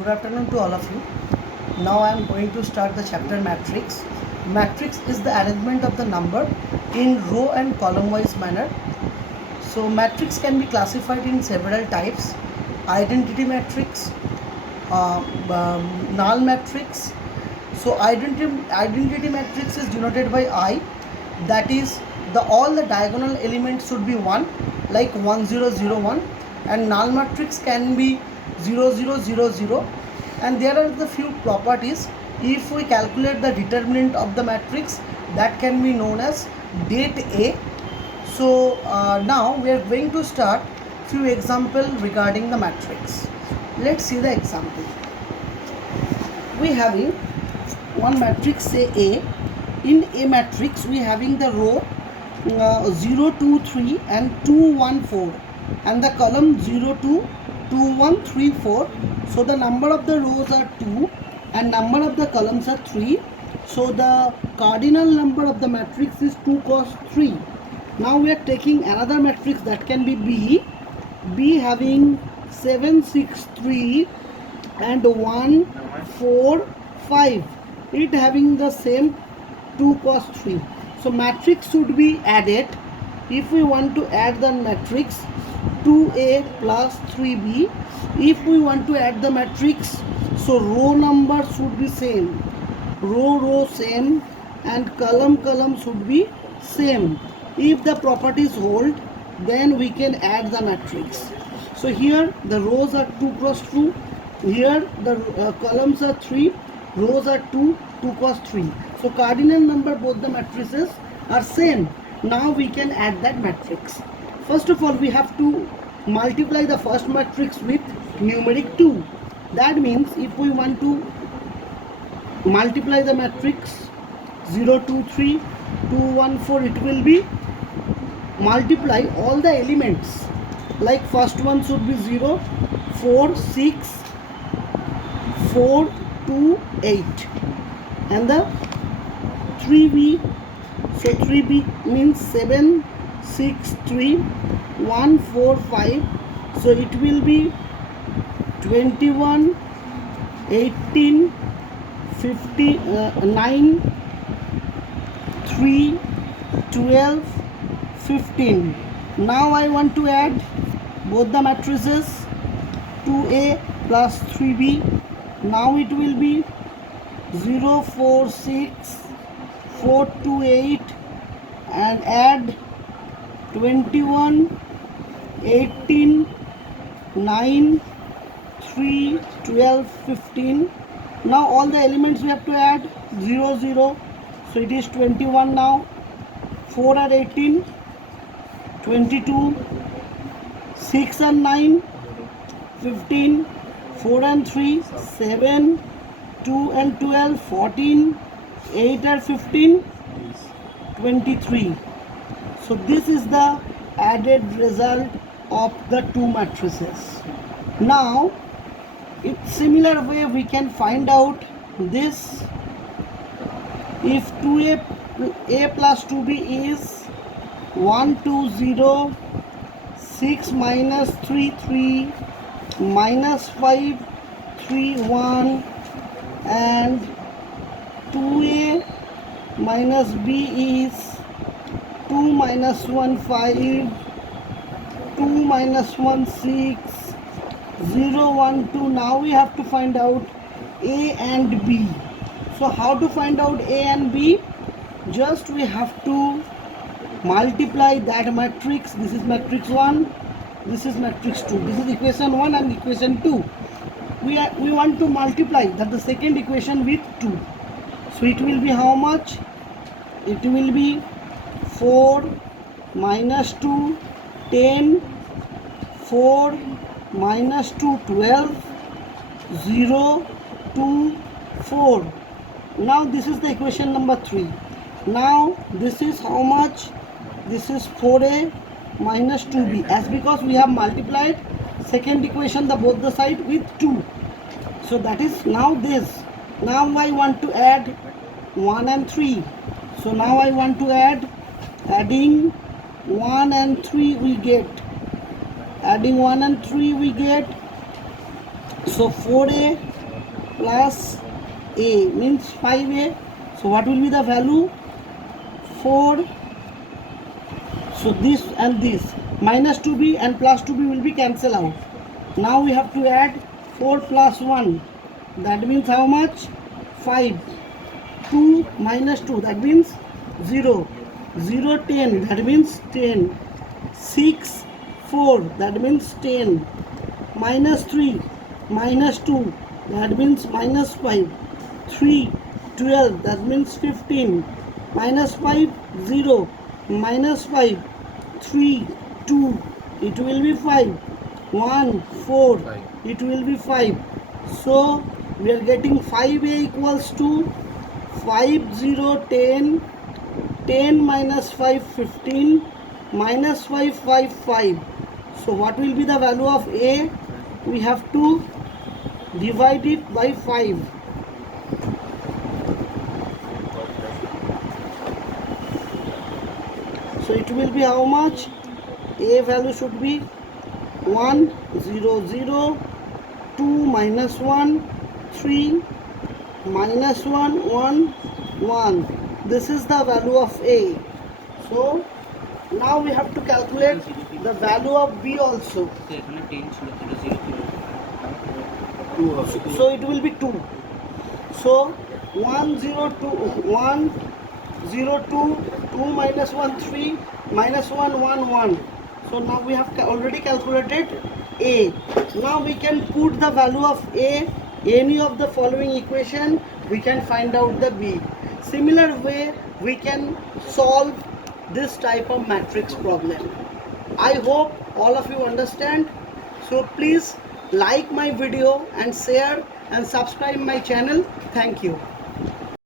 Good afternoon to all of you. Now I am going to start the chapter matrix. Matrix is the arrangement of the number in row and column wise manner. So matrix can be classified in several types: identity matrix, null matrix. So identity matrix is denoted by I, that is all the diagonal elements should be 1, like 1 0 0 1, and null matrix can be 0 0 0 0. And there are the few properties. If we calculate the determinant of the matrix, that can be known as det A. So now we are going to start few example regarding the matrix. Let's see the example. We having one matrix, say A. In A matrix we having the row 0 2 3 and 2 1 4, and the column 0 2 2 1 3 4. So the number of the rows are 2 and number of the columns are 3. So the cardinal number of the matrix is 2 cos 3. Now we are taking another matrix, that can be B. B having 7 6 3 and 1 4 5. It having the same 2 cos 3. So matrix should be added. If we want to add the matrix 2A plus 3B, if we want to add the matrix, so row number should be same, row same, and column should be same. If the properties hold, then we can add the matrix. So here the rows are 2 cross 2, here the columns are 3, rows are 2 cross 3. So cardinal number both the matrices are same. Now we can add that matrix. First of all, we have to multiply the first matrix with numeric 2. That means if we want to multiply the matrix 0 2 3 2 1 4, it will be multiply all the elements. Like first one should be 0 4 6 4 2 8, and the 3b. So 3b means 7 6 3 1 4 5. So it will be 21 18 50 9 3 12 15. Now I want to add both the matrices 2a plus 3b. Now it will be 0 4 6 4 2 8, and add 21 18 9 3 12 15. Now all the elements we have to add 0 0. So it is 21 now, 4 and 18 22, 6 and 9 15, 4 and 3 7, 2 and 12 14, 8 and 15 23. So this is the added result of the two matrices. Now in similar way we can find out this. If 2a plus 2b is 1 2 0, 6 minus 3 3, minus 5 3 1, and 2a minus b is 2 minus 1 5, 2 minus 1 6, 0 1 2. Now we have to find out a and b. So how to find out a and b? Just we have to multiply that matrix. This is matrix 1, this is matrix 2. This is equation 1 and equation 2. We want to multiply that the second equation with 2. So it will be how much? It will be 4 minus 2 10, 4 minus 2 12, 0 2 4. Now this is the equation number 3. Now this is how much? This is 4a minus 2b, as because we have multiplied second equation both the side with 2. So that is now this. Now I want to add 1 and 3. So now I want to adding 1 and 3 we get, adding 1 and 3 we get So 4a plus a means 5a. So what will be the value? 4. So this and this minus 2b and plus 2b will be cancelled out. Now we have to add 4 plus 1. That means how much? 5. 2 minus 2, that means 0. 0, 10, that means 10. 6, 4, that means 10. Minus 3, minus 2, that means minus 5. 3, 12, that means 15. Minus 5, 0. Minus 5, 3, 2, it will be 5. 1, 4, it will be 5. So we are getting 5a equals to 5, 0, 10. 10 minus 5, 15. Minus 5, 5, 5. So what will be the value of a? We have to divide it by 5. So it will be how much? A value should be 1, 0, 0, 2 minus 1, 3, minus 1, 1, 1. This is the value of A. So now we have to calculate the value of B also. So it will be 2. So 1, 0, 2, 1, 0, 2, 2 minus 1, 3, minus 1, 1, 1. So now we have already calculated A. Now we can put the value of A, any of the following equation, we can find out the B. Similar way, we can solve this type of matrix problem. I hope all of you understand. So please like my video and share and subscribe my channel. Thank you.